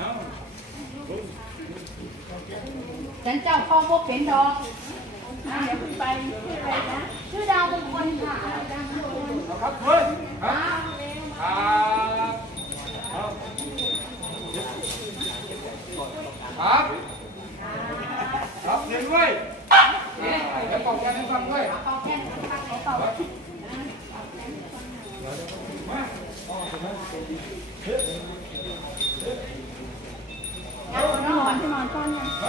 เอาฉันเจ้าพ่อพวกเป็นดอกอะเดี๋ยวขึ้นไปชื่ออะไรนะชื่อดาวมงคลค่ะดาวมงคลเอาครับเฮ้ยครับครับเอาครับครับเรียนด้วยแล้วบอกกันให้ฟังด้วยเป่าแค่นข้างไหนเป่าม 来，我们往这边装去。来，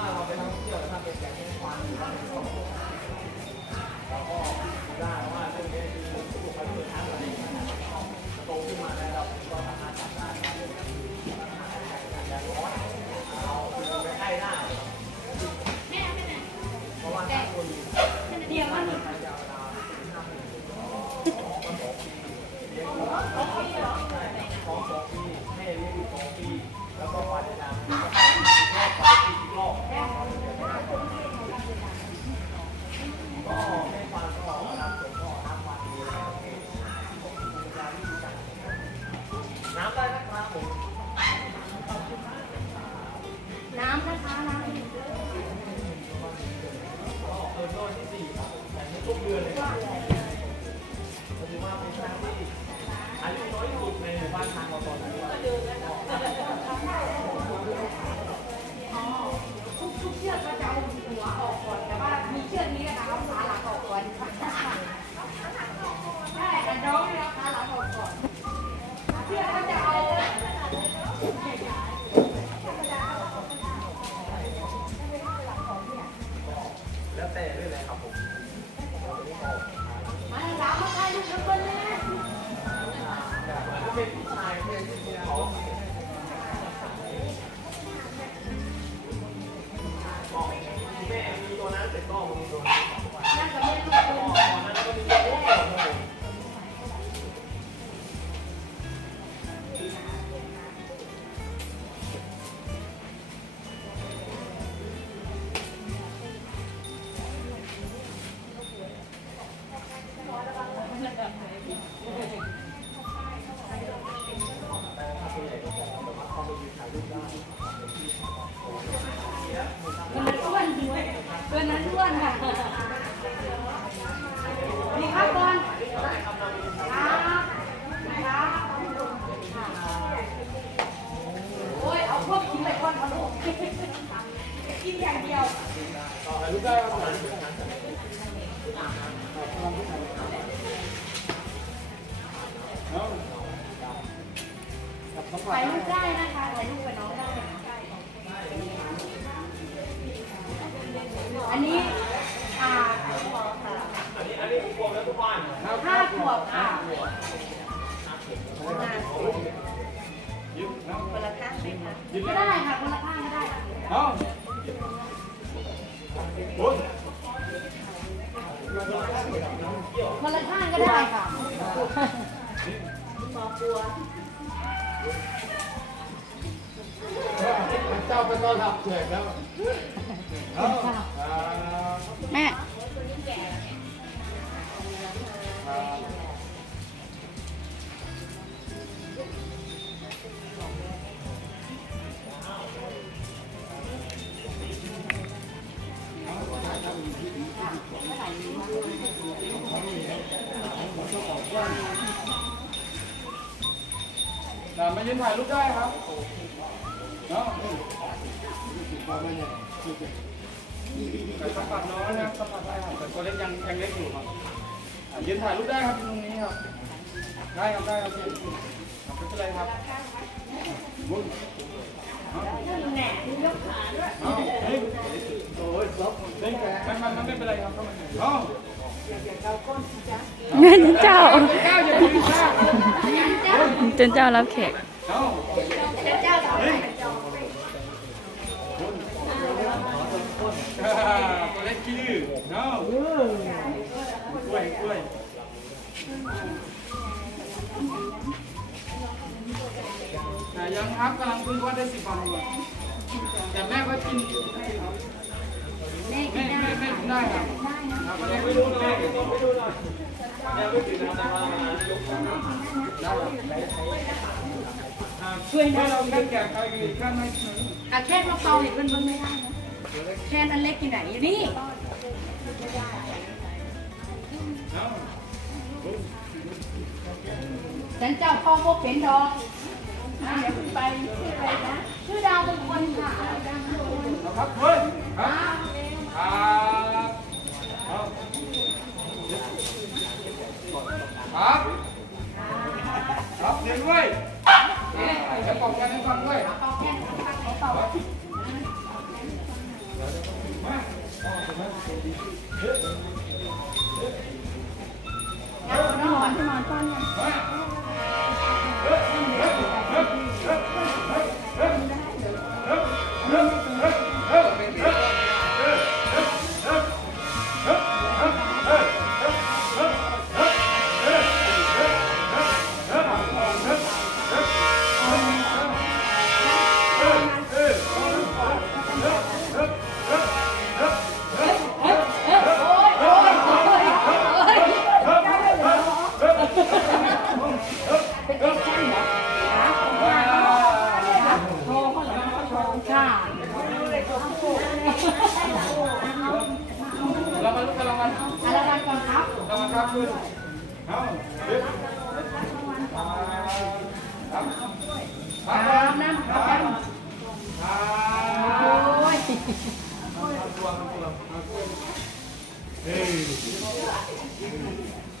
าเรานอนที่นอนก้อนยังมา น้ำได้นะครับผมน้ำนะคะน้ำเปิดต้นที่สี่ครับแต่ไม่ทุกเดือนเลยครับก็ถือว่าเป็นช้งที่อายุน้อยที่สุดในหมู่บ้านทางเราตอนนี้ ช ถ่ายรูปได้นะคะถ่ายรูปกับน้องได้อันนี้อ่าอันนี้อันนี้รวมแล้วทุกวันห้าขวบค่ะยิ้มเอาคนละข้างไหมคะก็ได้ค่ะคนละข้างก็ได้เอาโอ้ยคนละข้างก็ได้ค่ะ เจ้าไปต้อนรับเฉยแล้ว ยืนถ่ายรูปได้ครับเนาะไปสัมผัสน้องนะสัมผัสได้ครับแต่ก็ตัวเล็กยังยังเล็กอยู่ครับอะยืนถ่ายรูปได้ครับตรงนี้ครับ ได้ครับได้ครับพี่ครับไม่เป็นไรครับบุญเอาเอาเฮ้ยโอ้ยซบเล่นกันมันมันไม่เป็นไรครับเข้ามาเอาเงินเจ้า เจ้าอย่ายืนข้างจนเจ้ารับแขกเอาเจ้า ต่อไปอ่าตัวเล็กขี้ดื้อเอากล้วยกล้วยแต่ยังครับกำลังคุยว่าได้สิบวันเลยแต่แม่ก็กินแม่แม่กินแม่ได้แม่กินได้ครับครับก็เลยไม่รู้เลยได้ครับ ช่วยให้เราแค่แก่ใครอีกข้างไหมอะแค่มะเปาอีกมันมันไม่ได้นะแค่นั้นเล็กที่ไหนนี่ฉันเจ้าพ่อพวกเป็นดอกอไปชื่ออะไรนะชื่อดาวมงคลค่ะดาวมงคลเอาครับเฮ้ยครับครับครับครับเรียนด้วย จะปอกกันให้ฟังด้วยปอาแค่นั้นค่ะเอาเปอนอนนอนก้อนเนี่ย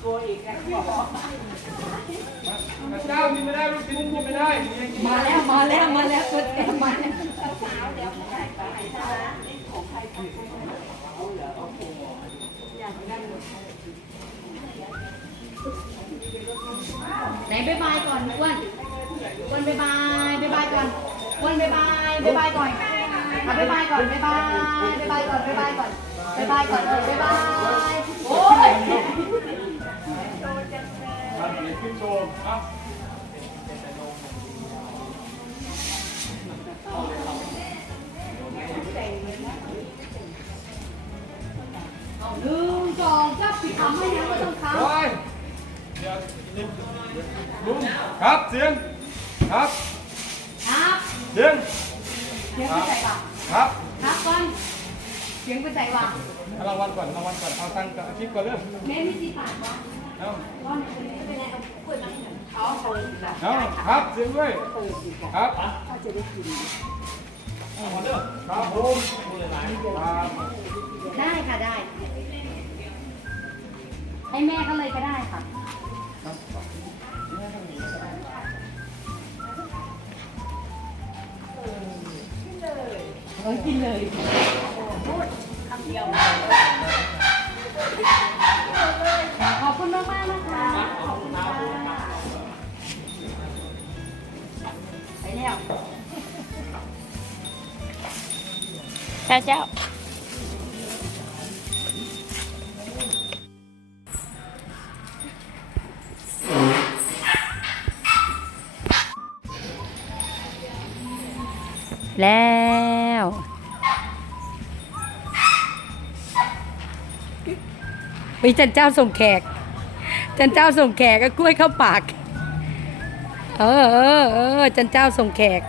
โอ้ยเฮ้ยเจ้ากินไม่ได้ลูกกินกินไม่ได้ มาแล้วมาแล้วมาแล้วตัวเต็มมาแล้วไหนบายบายก่อนอ้วนอ้วนบายบายบายบายก่อนอ้วนบายบายบายบายก่อน อาบายบายก่อนบายบายบายบายก่อนบายบายก่อนบายบายก่อนบายบายโอ้ยครับเดี๋ยวขึ้นโชว์เอาเอาหนึ่งสองสามปิดคำให้ยังไม่ต้องค้างโอ้ยเดี๋ยวนิดลุงครับเสียง ครับ ครับ เสียงเสียงเป็นใจว่ะ ครับครับก่อนเสียงเป็นใจว่ะเอารางวัลก่อนรางวัลก่อนเอาตังค์กับอาทิตย์ก่อนเริ่มแม่ไม่สิบบาทวะเอาก้อนเป็นไรเป็นไรเอาเปิดมาเอาเปิดอีกแล้วเอาครับเสียงด้วยครับเขาจะได้กินครับผมครับได้ค่ะได้ ให้แม่เขาเลยก็ได้ค่ะ เออกินเลยพูดคำเดียวขอบคุณมากมากนะคะขอบคุณค่ะไปแล้วเจ้าเจ้าแล้ว วิจันเจ้าส่งแขก จันเจ้าส่งแขกก็กล้วยเข้าปาก เออเออเออจันเจ้าส่งแขก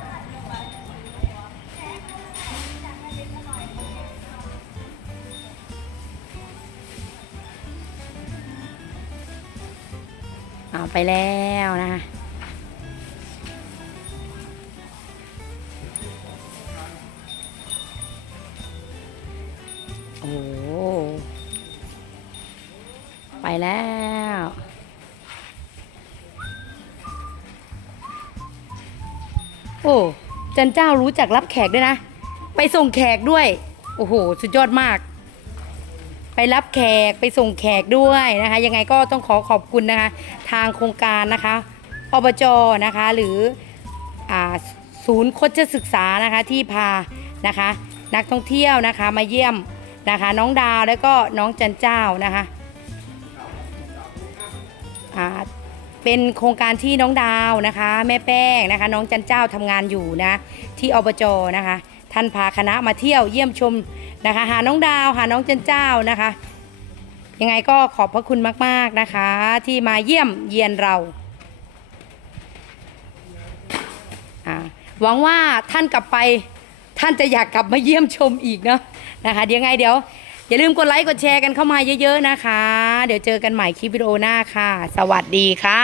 เอาไปแล้วนะคะ แล้ว โอ้จันเจ้ารู้จักรับแขกด้วยนะ ไปส่งแขกด้วย โอ้โห สุดยอดมาก ไปรับแขกไปส่งแขกด้วยนะคะ ยังไงก็ต้องขอขอบคุณนะคะ ทางโครงการนะคะอบจนะคะ หรืออศูนย์โคชศึกษานะคะที่พานะคะ นักท่องเที่ยวนะคะมาเยี่ยมนะคะ น้องดาวแล้วก็น้องจันเจ้านะคะ เป็นโครงการที่น้องดาวนะคะ แม่แป้งนะคะ น้องจันเจ้าทำงานอยู่นะ ที่อบจนะคะ ท่านพาคณะมาเที่ยวเยี่ยมชมนะคะ หาน้องดาวหาน้องจันเจ้านะคะ ยังไงก็ขอบพระคุณมาก ๆนะคะ ที่มาเยี่ยมเยียนเราหวังว่าท่านกลับไปท่านจะอยากกลับมาเยี่ยมชมอีกเนาะนะคะเดี๋ยวไงเดี๋ยว อย่าลืมกดไลค์กดแชร์กันเข้ามาเยอะ ๆนะคะ เดี๋ยวเจอกันใหม่คลิปวิดีโอหน้าค่ะ สวัสดีค่ะ